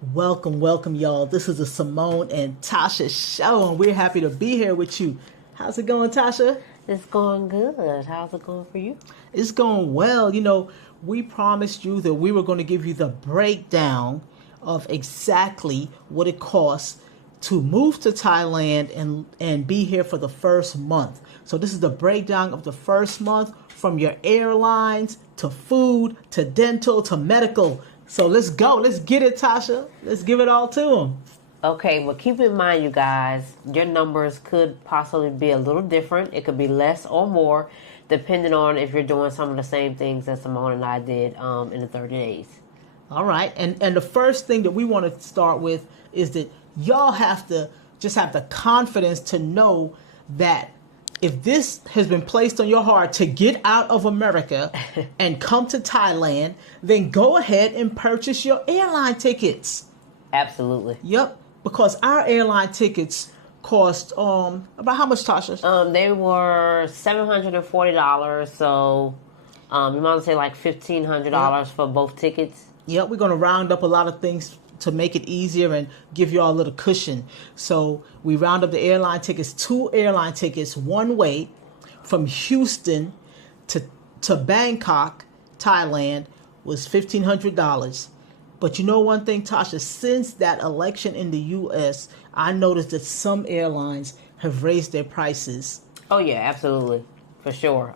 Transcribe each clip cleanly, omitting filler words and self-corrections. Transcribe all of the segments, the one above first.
Welcome, welcome, y'all. This is the Simone and Tasha show, and we're happy to be here with you. How's it going, Tasha? It's going good. How's it going for you? It's going well. We promised you that we were going to give you the breakdown of exactly what it costs to move to Thailand and be here for the first month. So this is the breakdown of the first month, from your airlines to food to dental to medical. So let's go. Let's get it, Tasha. Let's give it all to them. Okay, well, keep in mind, you guys, your numbers could possibly be a little different. It could be less or more, depending on if you're doing some of the same things that Simone and I did in the 30 days. All right. And the first thing that we want to start with is that y'all have to just have the confidence to know that if this has been placed on your heart to get out of America and come to Thailand, then go ahead and purchase your airline tickets. Absolutely. Yep, because our airline tickets cost about how much, Tasha? They were $740, so you might say like $1,500 for both tickets. Yep, we're going to round up a lot of things to make it easier and give you all a little cushion. So we round up the airline tickets, 2 airline tickets, one way from Houston to Bangkok, Thailand, was $1,500. But you know one thing, Tasha, since that election in the U.S., I noticed that some airlines have raised their prices. Oh, yeah, absolutely. For sure.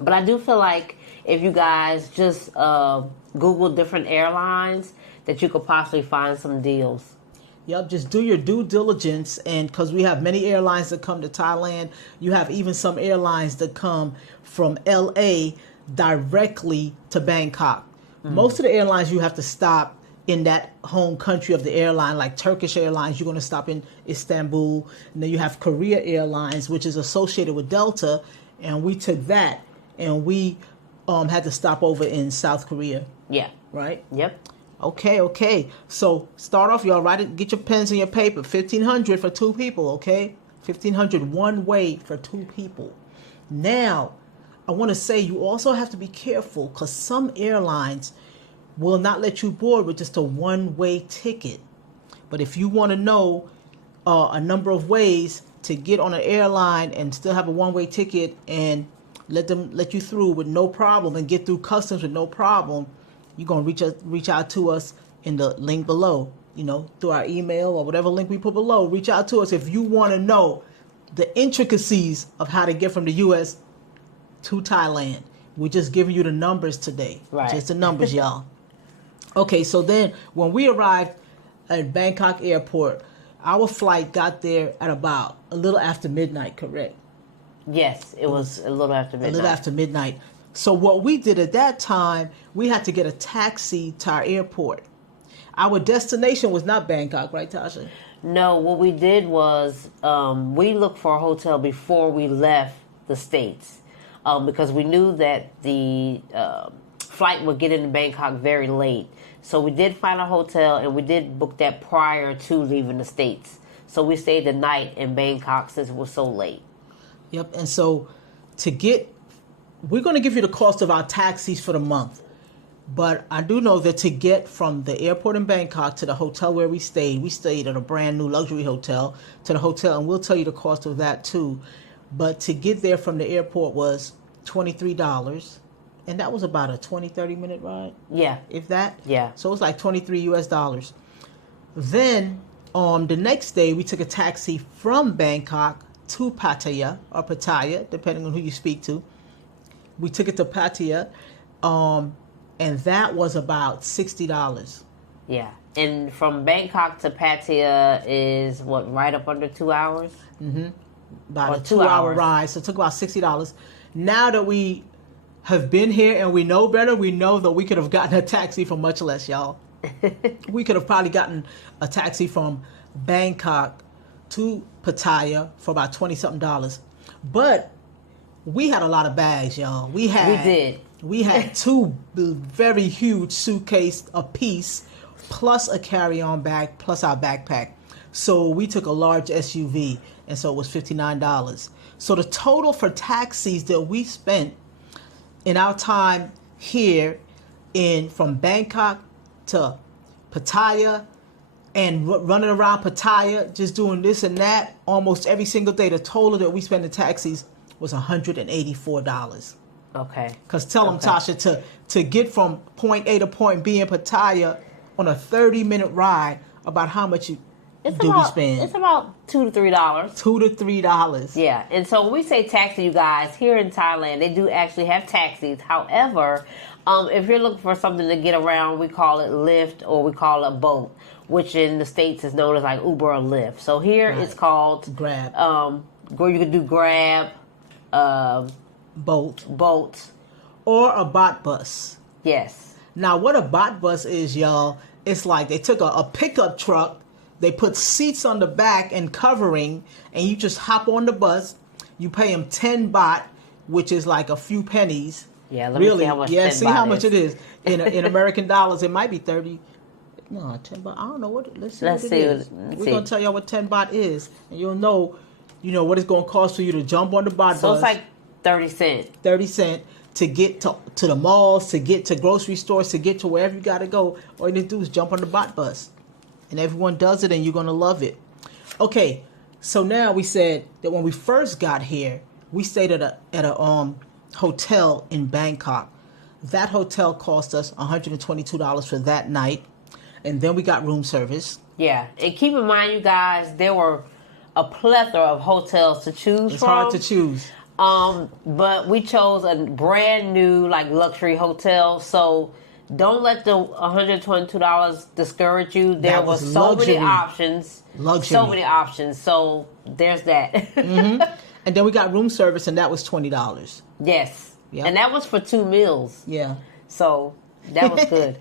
But I do feel like if you guys just Google different airlines, that you could possibly find some deals. Yep, just do your due diligence, and because we have many airlines that come to Thailand, you have even some airlines that come from L.A. directly to Bangkok. Most of the airlines you have to stop in that home country of the airline, like Turkish Airlines, you're going to stop in Istanbul, and then you have Korea Airlines, which is associated with Delta, and we took that, and we had to stop over in South Korea. Yeah. Right? Yep. Okay. So start off, y'all. Write it. Get your pens and your paper. $1,500 for 2 people. Okay, $1,500 one way for 2 people. Now, I want to say you also have to be careful because some airlines will not let you board with just a one-way ticket. But if you want to know a number of ways to get on an airline and still have a one-way ticket and let them let you through with no problem and get through customs with no problem, you're going to reach out to us in the link below, through our email or whatever link we put below. Reach out to us if you want to know the intricacies of how to get from the U.S. to Thailand. We're just giving you the numbers today. Right. Just the numbers, y'all. Okay, so then when we arrived at Bangkok Airport, our flight got there at about a little after midnight, correct? Yes, it was a little after midnight. A little after midnight. So what we did at that time, we had to get a taxi to our airport. Our destination was not Bangkok, right, Tasha? No, what we did was we looked for a hotel before we left the States because we knew that the flight would get into Bangkok very late. So we did find a hotel, and we did book that prior to leaving the States. So we stayed the night in Bangkok since it was so late. Yep, and so we're going to give you the cost of our taxis for the month. But I do know that to get from the airport in Bangkok to the hotel where we stayed at a brand new luxury hotel, to the hotel, and we'll tell you the cost of that too. But to get there from the airport was $23. And that was about a 30 minute ride. Yeah. If that. Yeah. So it was like $23 US. Then the next day we took a taxi from Bangkok to Pattaya, or Pattaya, depending on who you speak to. We took it to Pattaya, and that was about $60. Yeah. And from Bangkok to Pattaya is what, right up under 2 hours? Mm-hmm. About or a 2-hour ride, so it took about $60. Now that we have been here and we know better, we know that we could have gotten a taxi for much less, y'all. We could have probably gotten a taxi from Bangkok to Pattaya for about $20-something. But we had a lot of bags, y'all. We did. We had 2 very huge suitcases apiece, plus a carry-on bag, plus our backpack. So we took a large SUV, and so it was $59. So the total for taxis that we spent in our time here from Bangkok to Pattaya, and running around Pattaya, just doing this and that almost every single day. The total that we spent in taxis was $184. Okay. Because tell them, Tasha, to get from point A to point B in Pattaya on a 30-minute ride, about how much we spend? It's about $2 to $3. $2 to $3. Yeah, and so when we say taxi, you guys, here in Thailand, they do actually have taxis. However, if you're looking for something to get around, we call it Lyft or we call it boat, which in the States is known as like Uber or Lyft. So here it's called Grab. Where you can do Grab, boat, or a bot bus. Yes. Now, what a bot bus is, y'all, it's like they took a pickup truck, they put seats on the back and covering, and you just hop on the bus. You pay them 10 baht, which is like a few pennies. Yeah, let me see how much 10 see baht how much is. it is. In American dollars, it might be 30. No, 10 baht. I don't know what. Let's see what it is. We're going to tell y'all what 10 baht is, and you'll know, what it's going to cost for you to jump on the bot bus. So it's like 30 cents. 30 cents to get to the malls, to get to grocery stores, to get to wherever you got to go. All you need to do is jump on the bot bus. And everyone does it, and you're going to love it. Okay, so now we said that when we first got here, we stayed at a hotel in Bangkok. That hotel cost us $122 for that night. And then we got room service. Yeah, and keep in mind, you guys, there were a plethora of hotels to choose from. It's hard to choose. But we chose a brand new, like, luxury hotel. So don't let the $122 discourage you. There was so many options. Luxury. So many options. So there's that. Mm-hmm. And then we got room service, and that was $20. Yes. Yep. And that was for 2 meals. Yeah. So that was good.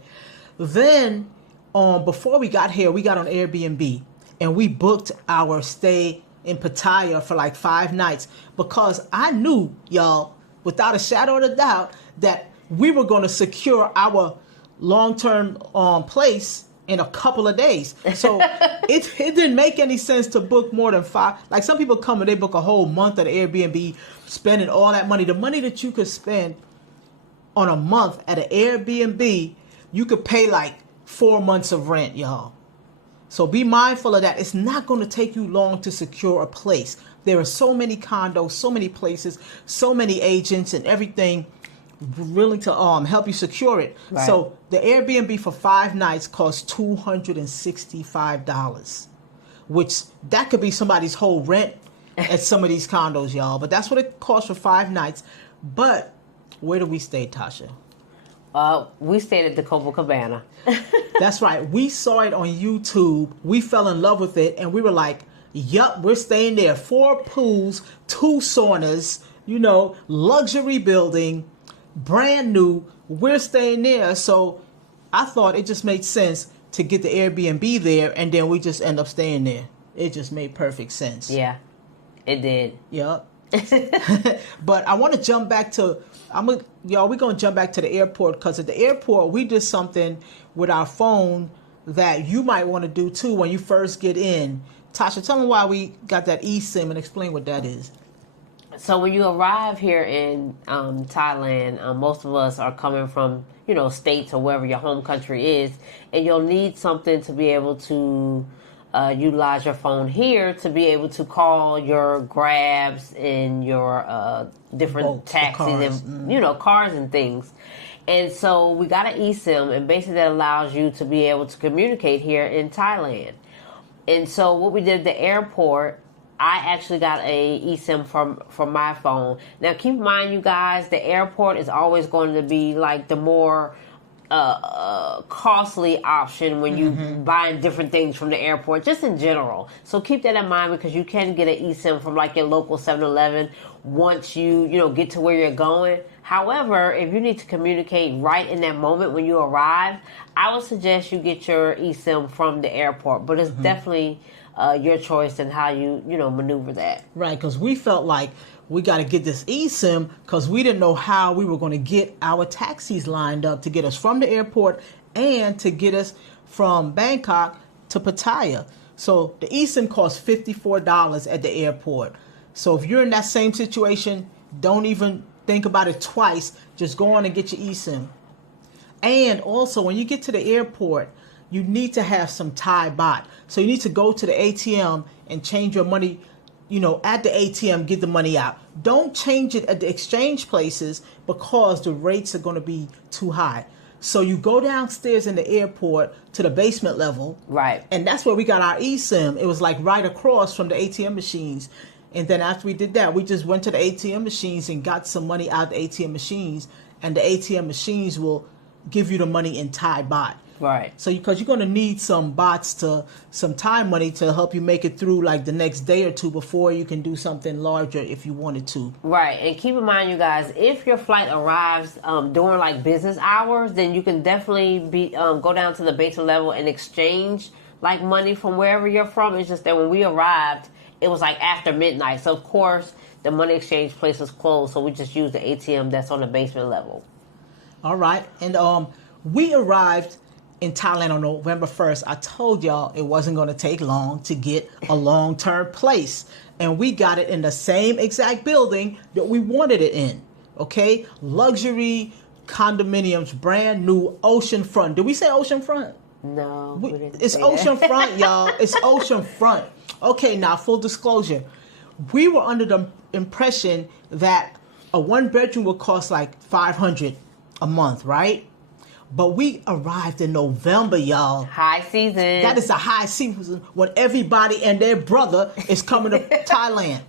Then, before we got here, we got on Airbnb, and we booked our stay in Pattaya for like 5 nights, because I knew, y'all, without a shadow of a doubt, that we were going to secure our long-term place in a couple of days. So it didn't make any sense to book more than 5. Like, some people come and they book a whole month at Airbnb, spending all that money. The money that you could spend on a month at an Airbnb, you could pay like 4 months of rent, y'all. So be mindful of that. It's not going to take you long to secure a place. There are so many condos, so many places, so many agents and everything willing to help you secure it. Right. So the Airbnb for 5 nights costs $265, which that could be somebody's whole rent at some of these condos, y'all. But that's what it costs for 5 nights. But where do we stay, Tasha? We stayed at the Copacabana. That's right. We saw it on YouTube. We fell in love with it, and we were like, yup, we're staying there. 4 pools, 2 saunas, luxury building, brand new. We're staying there. So I thought it just made sense to get the Airbnb there, and then we just end up staying there. It just made perfect sense. Yeah, it did. Yup. But I want to jump back to, we're going to jump back to the airport, because at the airport, we did something with our phone that you might want to do too when you first get in. Tasha, tell them why we got that eSIM and explain what that is. So when you arrive here in Thailand, most of us are coming from, states or wherever your home country is, and you'll need something to be able to utilize your phone here to be able to call your Grabs and your different Boats, taxis cars. and cars and things. And so we got an eSIM, and basically that allows you to be able to communicate here in Thailand. And so what we did at the airport, I actually got a eSIM from my phone. Now keep in mind, you guys, the airport is always going to be like the more costly option when you buying different things from the airport, just in general. So keep that in mind, because you can get an eSIM from like your local 7-Eleven once you get to where you're going. However, if you need to communicate right in that moment when you arrive, I would suggest you get your eSIM from the airport. But it's definitely your choice and how you maneuver that. Right, because we felt like we got to get this eSIM because we didn't know how we were going to get our taxis lined up to get us from the airport and to get us from Bangkok to Pattaya. So the eSIM costs $54 at the airport. So if you're in that same situation, don't even think about it twice. Just go on and get your eSIM. And also, when you get to the airport, you need to have some Thai baht. So you need to go to the ATM and change your money, at the ATM, get the money out. Don't change it at the exchange places because the rates are going to be too high. So you go downstairs in the airport to the basement level. Right. And that's where we got our eSIM. It was like right across from the ATM machines. And then after we did that, we just went to the ATM machines and got some money out of the ATM machines. And the ATM machines will give you the money in Thai baht. Right. So because you're going to need some some Thai money to help you make it through like the next day or two before you can do something larger if you wanted to. Right. And keep in mind, you guys, if your flight arrives during like business hours, then you can definitely go down to the beta level and exchange like money from wherever you're from. It's just that when we arrived, it was like after midnight. So of course the money exchange place was closed. So we just used the ATM that's on the basement level. All right. And we arrived in Thailand on November 1st. I told y'all it wasn't going to take long to get a long-term place. And we got it in the same exact building that we wanted it in. Okay? Luxury condominiums, brand new, oceanfront. Did we say oceanfront? No, it's oceanfront, y'all. It's oceanfront. Okay, now full disclosure. We were under the impression that a one-bedroom would cost like $500 a month, right? But we arrived in November, y'all. High season. That is a high season when everybody and their brother is coming to Thailand.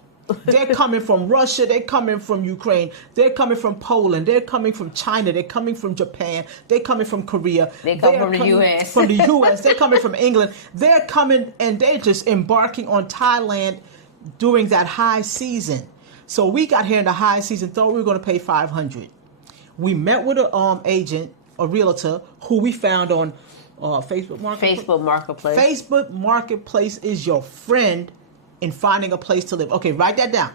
They're coming from Russia. They're coming from Ukraine. They're coming from Poland. They're coming from China. They're coming from Japan. They're coming from Korea. They come from the U.S. From the U.S. They're coming from England. They're coming and they're just embarking on Thailand during that high season. So we got here in the high season, thought we were going to pay $500. We met with an agent, a realtor, who we found on Facebook Marketplace. Facebook Marketplace is your friend in finding a place to live. Okay, write that down.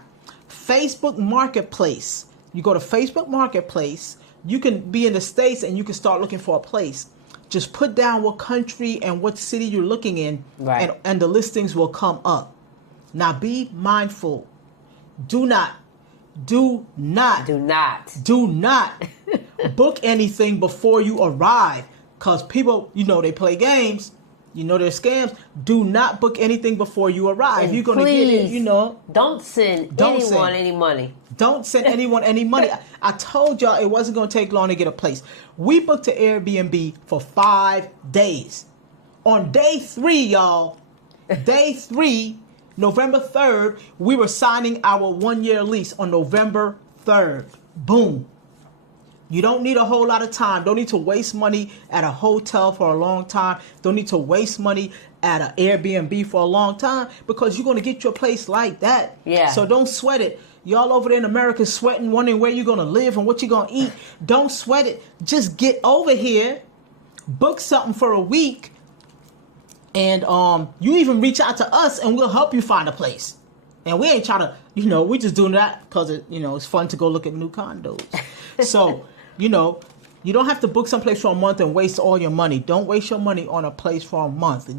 Facebook Marketplace. You go to Facebook Marketplace. You can be in the States and you can start looking for a place. Just put down what country and what city you're looking in, right, and the listings will come up. Now be mindful. Do not book anything before you arrive, because people, they play games. There's scams. Do not book anything before you arrive. And you're going to get it, Don't send anyone any money. Don't send anyone any money. I told y'all it wasn't going to take long to get a place. We booked an Airbnb for 5 days. On day 3, y'all, November 3rd, we were signing our 1-year lease on November 3rd. Boom. You don't need a whole lot of time. Don't need to waste money at a hotel for a long time. Don't need to waste money at an Airbnb for a long time, because you're going to get your place like that. Yeah. So don't sweat it. Y'all over there in America sweating, wondering where you're going to live and what you're going to eat. Don't sweat it. Just get over here, book something for a week, and you even reach out to us and we'll help you find a place. And we ain't trying to, we just doing that because it's fun to go look at new condos. So, you don't have to book someplace for a month and waste all your money. Don't waste your money on a place for a month.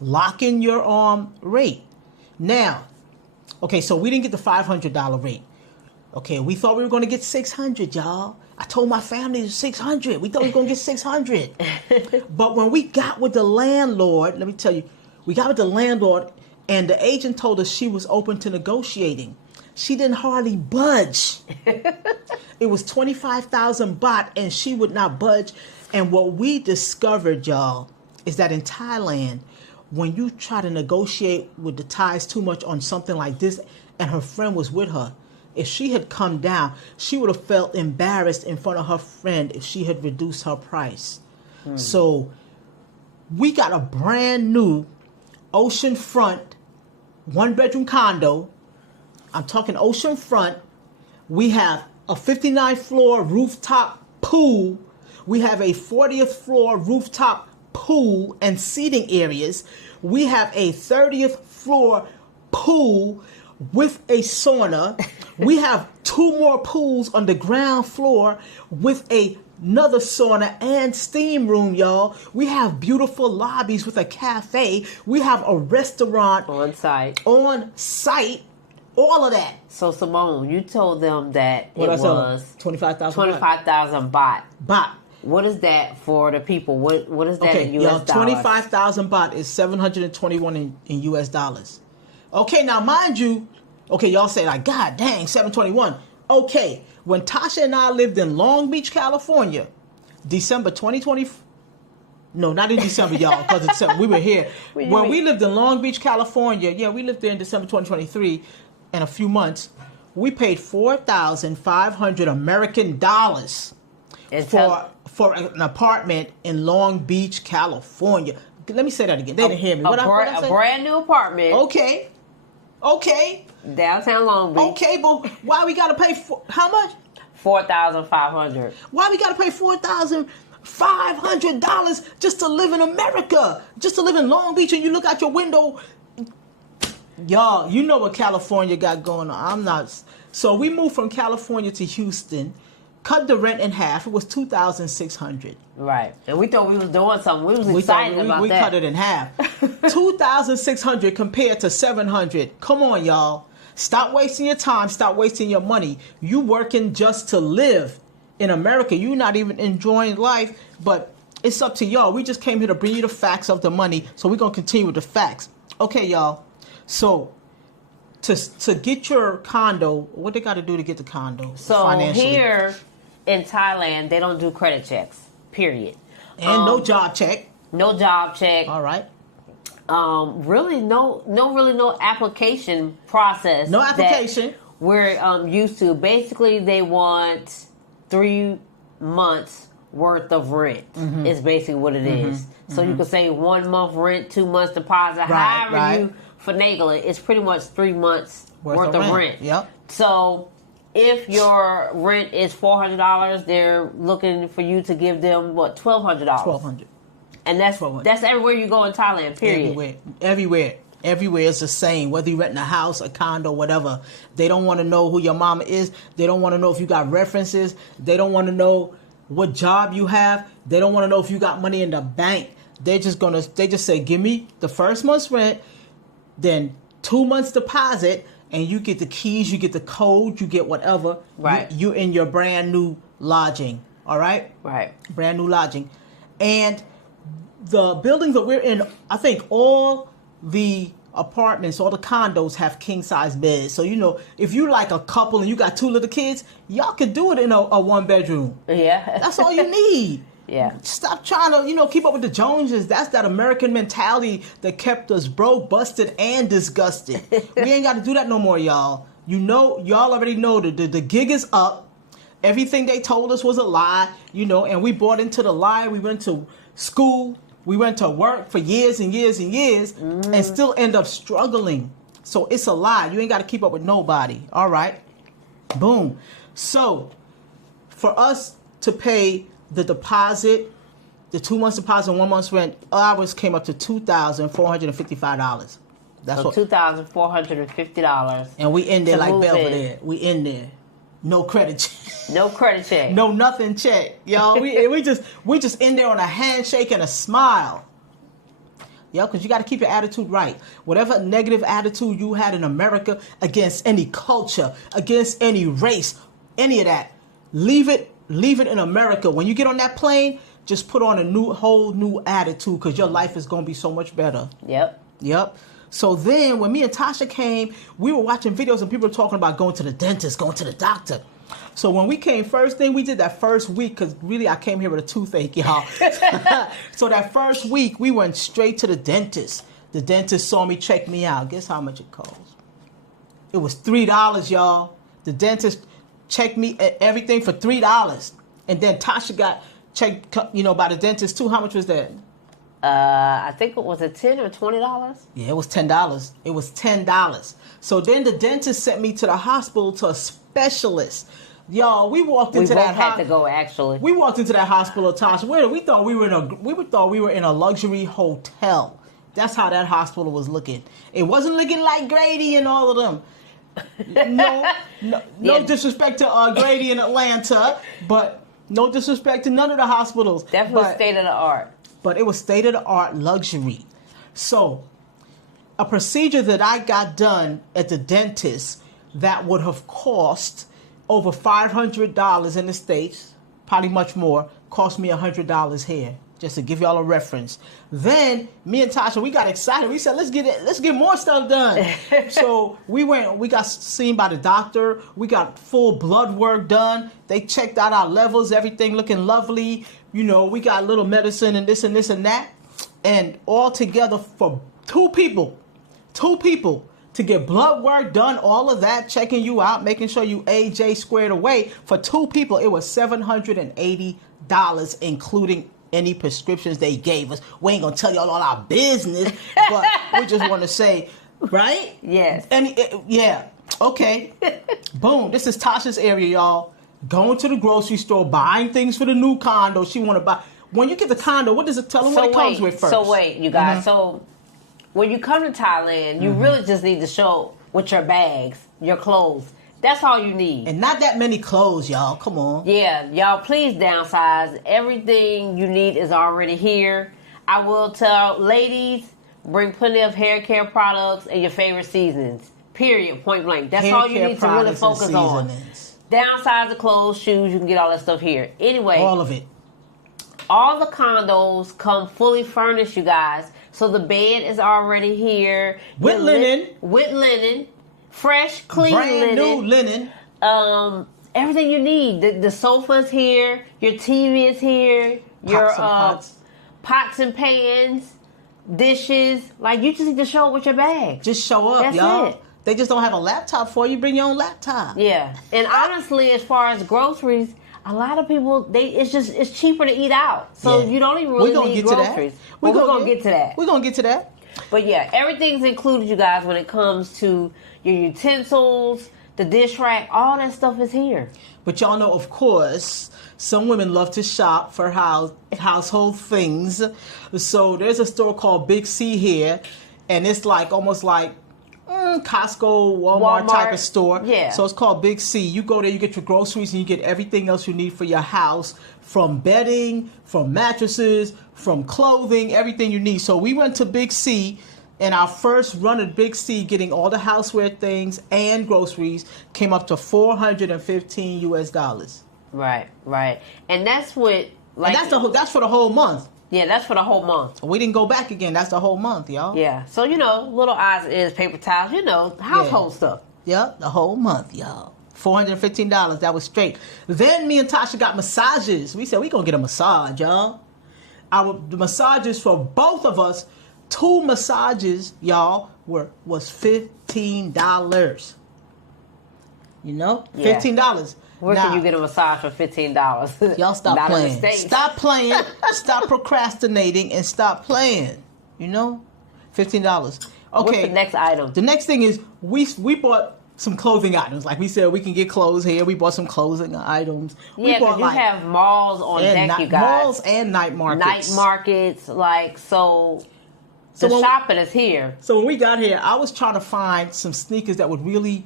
Lock in your rate. Now, okay, so we didn't get the $500 rate. Okay, we thought we were going to get $600, y'all. I told my family it was $600. We thought we were going to get $600. But when we got with the landlord, let me tell you, we got with the landlord and the agent told us she was open to negotiating. She didn't hardly budge. It was 25,000 baht and she would not budge. And what we discovered, y'all, is that in Thailand, when you try to negotiate with the Thais too much on something like this, and her friend was with her, if she had come down, she would have felt embarrassed in front of her friend if she had reduced her price. So we got a brand new oceanfront 1-bedroom condo. I'm talking oceanfront. We have a 59th floor rooftop pool. We have a 40th floor rooftop pool and seating areas. We have a 30th floor pool with a sauna. We have 2 more pools on the ground floor with another sauna and steam room, y'all. We have beautiful lobbies with a cafe. We have a restaurant on site. All of that. So Simone, you told them that it was 25,000 25,000 baht. What is that for the people? What is that in US dollars? 25,000 baht is 721 in US dollars. Okay, now mind you, okay, y'all say like, God dang, 721. Okay, when Tasha and I lived in Long Beach, California, December 2020. No, not in December, y'all, because we were here. When we lived in Long Beach, California, we lived there in December 2023, in a few months, we paid 4,500 American dollars for an apartment in Long Beach, California. Let me say that again. They didn't hear me. A brand new apartment. Okay. Downtown Long Beach. Okay, but why we gotta pay how much? 4,500. Why we gotta pay $4,500 just to live in America? Just to live in Long Beach, and you look out your window. Y'all, you know what California got going on. I'm not. So we moved from California to Houston, cut the rent in half. It was $2,600. Right. And we thought we was doing something. We was excited about that. We cut it in half. $2,600 compared to $700. Come on, y'all. Stop wasting your time. Stop wasting your money. You working just to live in America. You're not even enjoying life, but it's up to y'all. We just came here to bring you the facts of the money, so we're going to continue with the facts. Okay, y'all. So to get your condo, what they got to do to get the condo? So here in Thailand, they don't do credit checks, period. And no job check. No job check. All right. Really no application process. No application. That we're used to. Basically, they want 3 months worth of rent. Is basically what it is. So you could say 1 month rent, 2 months deposit, however you finagle it. It's pretty much 3 months worth of rent. Yep. So if your rent is $400, they're looking for you to give them what, $1,200. $1,200. And that's everywhere you go in Thailand, period. Everywhere is the same. Whether you rent in a house, a condo, whatever. They don't want to know who your mama is. They don't want to know if you got references. They don't want to know what job you have. They don't want to know if you got money in the bank. They just say, give me the first month's rent, then 2 months deposit, and you get the keys, you get the code, you get whatever. Right. You in your brand new lodging. All right? Right. Brand new lodging. And the buildings that we're in, I think all the apartments, all the condos have king size beds. So, if you like a couple and you got 2 little kids, y'all can do it in a 1 bedroom. Yeah. That's all you need. Yeah. Stop trying to, keep up with the Joneses. That's that American mentality that kept us broke, busted, and disgusted. We ain't got to do that no more, y'all. Y'all already know the gig is up. Everything they told us was a lie, and we bought into the lie. We went to school. We went to work for years and years and years and still end up struggling. So it's a lie. You ain't got to keep up with nobody. All right. Boom. So for us to pay the deposit, the 2 months deposit, 1 month's rent, ours came up to $2,455. That's so $2,450. And we in there like Belvedere. We in there. No credit check. No credit check. No nothing check. Y'all, we just in there on a handshake and a smile. Yo, because you got to keep your attitude right. Whatever negative attitude you had in America against any culture, against any race, any of that, leave it in America. When you get on that plane, just put on a whole new attitude, because your life is going to be so much better. Yep. So then when me and Tasha came, we were watching videos and people were talking about going to the dentist, going to the doctor. So when we came, first thing we did that first week, because really I came here with a toothache, y'all. So that first week we went straight to the dentist. The dentist saw me, checked me out. Guess how much it cost? It was $3, y'all. The dentist checked me at everything for $3. And then Tasha got checked, by the dentist too. How much was that? I think it was $10 or $20. Yeah, it was $10. It was $10. So then the dentist sent me to the hospital to a specialist. Y'all, we walked into that. We had to go, actually. We walked into that hospital, Tasha. We thought we were in a luxury hotel. That's how that hospital was looking. It wasn't looking like Grady and all of them. No disrespect to Grady in Atlanta, but no disrespect to none of the hospitals. Definitely state of the art. But it was state-of-the-art luxury. So, a procedure that I got done at the dentist that would have cost over $500 in the States, probably much more, cost me $100 here. Just to give y'all a reference. Then me and Tasha, we got excited. We said, let's get more stuff done. So we got seen by the doctor. We got full blood work done. They checked out our levels, everything looking lovely. You know, we got a little medicine and this and this and that. And all together for two people to get blood work done, all of that, checking you out, making sure you AJ squared away. For two people, it was $780, including any prescriptions they gave us. We ain't gonna tell y'all all our business, but we just want to say, right? Yes. Yeah. Okay. Boom. This is Tasha's area, y'all. Going to the grocery store, buying things for the new condo she want to buy. When you get the condo, what does it tell them what it comes with first? So wait, you guys. So when you come to Thailand, you really just need to show with your bags, your clothes. That's all you need. And not that many clothes, y'all. Come on. Yeah, y'all, please downsize. Everything you need is already here. I will tell ladies, bring plenty of hair care products and your favorite seasonings. Period. Point blank. That's all you need to really focus on. Downsize the clothes, shoes. You can get all that stuff here. Anyway. All of it. All the condos come fully furnished, you guys. So the bed is already here. With linen. With linen. Fresh, clean brand new linen. Everything you need. The sofa's here. Your TV is here. Your pots and pans, dishes. Like, you just need to show up with your bag. Just show up, That's y'all. it. They just don't have a laptop for you. Bring your own laptop. Yeah. And honestly, as far as groceries, a lot of people, it's cheaper to eat out. So you don't even really need groceries. We're going to get to that. We're going to get to that. But yeah, everything's included, you guys, when it comes to your utensils, the dish rack, all that stuff is here. But y'all know, of course, some women love to shop for household things. So there's a store called Big C here, and it's like almost like Costco, Walmart type of store. Yeah. So it's called Big C. You go there, you get your groceries, and you get everything else you need for your house, from bedding, from mattresses, from clothing, everything you need. So we went to Big C, and our first run at Big C, getting all the houseware things and groceries, came up to $415 US. Right. And that's what, like, and that's for the whole month. Yeah, that's for the whole month. We didn't go back again. That's the whole month, y'all. Yeah. So, little odds is paper towels, household stuff. Yep, the whole month, y'all. $415. That was straight. Then me and Tasha got massages. We said we gonna get a massage, y'all. The massages for both of us, 2 massages, y'all, was $15. $15. Where can you get a massage for $15? Y'all stop Not playing. in the States. Stop playing. Stop procrastinating and stop playing. $15. Okay. What's the next item? The next thing is we bought some clothing items. Like we said, we can get clothes here. We bought some clothing items. Yeah, because you have malls on deck, you guys. Malls and night markets. Night markets, so the shopping is here. So when we got here, I was trying to find some sneakers that would really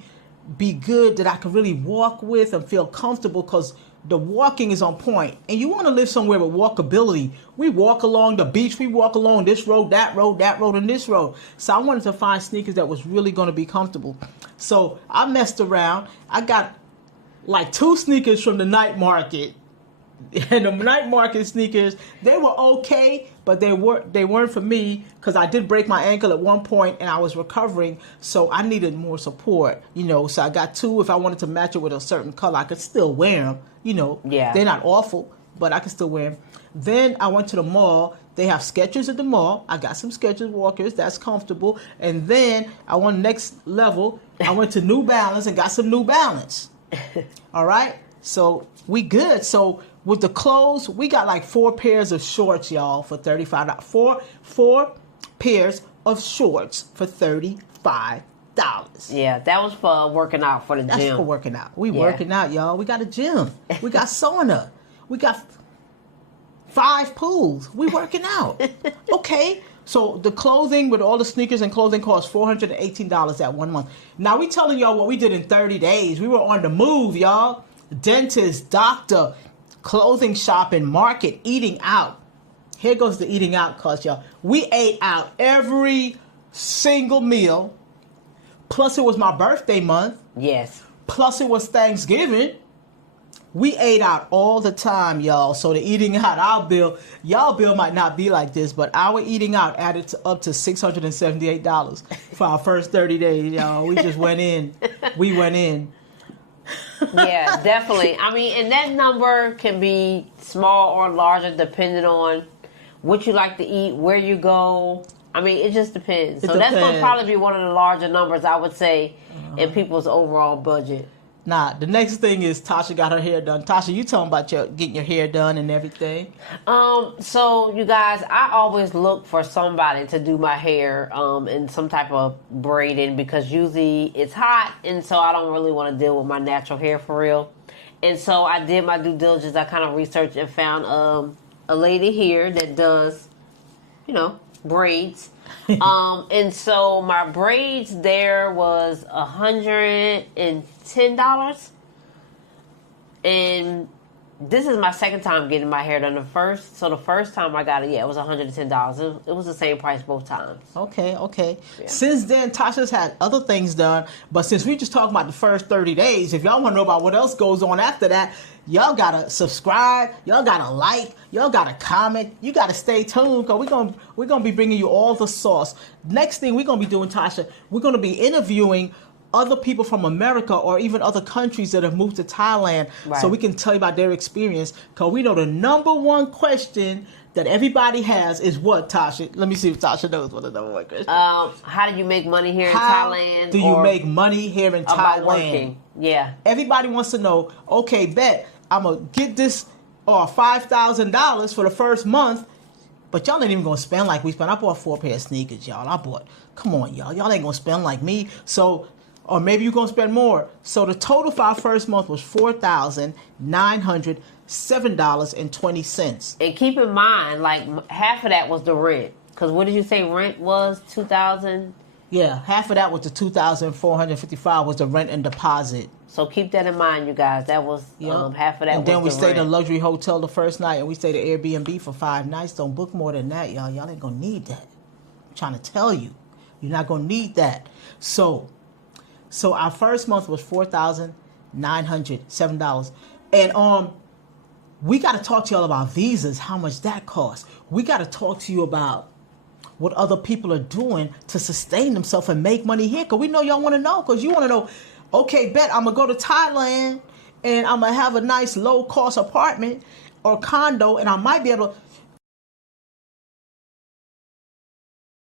be good, that I could really walk with and feel comfortable, because the walking is on point. And you want to live somewhere with walkability. We walk along the beach. We walk along this road, that road, and this road. So I wanted to find sneakers that was really going to be comfortable. So I messed around. I got like 2 sneakers from the night market. And the night market sneakers, they were okay, but they weren't for me, because I did break my ankle at one point and I was recovering, so I needed more support, So I got 2. If I wanted to match it with a certain color, I could still wear them, Yeah. They're not awful, but I could still wear them. Then I went to the mall. They have Skechers at the mall. I got some Skechers walkers. That's comfortable. And then I went next level. I went to New Balance and got some New Balance. All right? So we good. So with the clothes, we got like 4 pairs of shorts, y'all, for $35. Four pairs of shorts for $35. Yeah, that was for working out for the gym. That's for working out. We working out, y'all. We got a gym. We got sauna. We got 5 pools. We working out. Okay. So the clothing with all the sneakers and clothing cost $418 that 1 month. Now we telling y'all what we did in 30 days. We were on the move, y'all. Dentist, doctor, clothing shopping, market, eating out. Here goes the eating out cost, y'all. We ate out every single meal. Plus it was my birthday month. Yes. Plus it was Thanksgiving. we ate out all the time, y'all. So the eating out, y'all bill might not be like this, but our eating out added up to $678 for our first 30 days, y'all. We just went in. We went in. Yeah, definitely. I mean, and that number can be small or larger depending on what you like to eat, where you go. I mean, it just depends. That's going to probably be one of the larger numbers, I would say, in people's overall budget. Nah, the next thing is Tasha got her hair done. Tasha, you talking about getting your hair done and everything? So you guys, I always look for somebody to do my hair in some type of braiding because usually it's hot and so I don't really want to deal with my natural hair for real. And so I did my due diligence. I kind of researched and found a lady here that does, braids. And so my braids there was $110, and this is my second time getting my hair done. The first time I got it, it was $110. It was the same price both times. Okay. Yeah. Since then, Tasha's had other things done, but since we just talking about the first 30 days, if y'all want to know about what else goes on after that, y'all gotta subscribe, y'all gotta like, y'all gotta comment, you gotta stay tuned because we're gonna be bringing you all the sauce. Next thing we're gonna be doing, Tasha, we're gonna be interviewing other people from America or even other countries that have moved to Thailand, so we can tell you about their experience. Because we know the number one question that everybody has is what, Tasha? Let me see if Tasha knows what the number one question is. How do you make money here in Thailand? How do you make money here in Thailand? Working. Yeah. Everybody wants to know, okay, bet I'm going to get this $5,000 for the first month, but y'all ain't even going to spend like we spent. I bought 4 pair of sneakers, y'all. Come on, y'all. Y'all ain't going to spend like me. So, or maybe you're going to spend more. So the total for our first month was $4,907.20. And keep in mind, like half of that was the rent. Because what did you say rent was? $2,000? Yeah, half of that was the $2,455 was the rent and deposit. So keep that in mind, you guys. That was half of that. And then we stayed in a rent. luxury hotel the first night, and we stayed at Airbnb for 5 nights. Don't book more than that, y'all. Y'all ain't gonna need that. I'm trying to tell you, you're not gonna need that. So our first month was $4,907, and we got to talk to y'all about visas, how much that costs. We got to talk to you about what other people are doing to sustain themselves and make money here, because we know y'all want to know, because you want to know, okay, bet I'm going to go to Thailand and I'm going to have a nice low-cost apartment or condo, and I might be able to,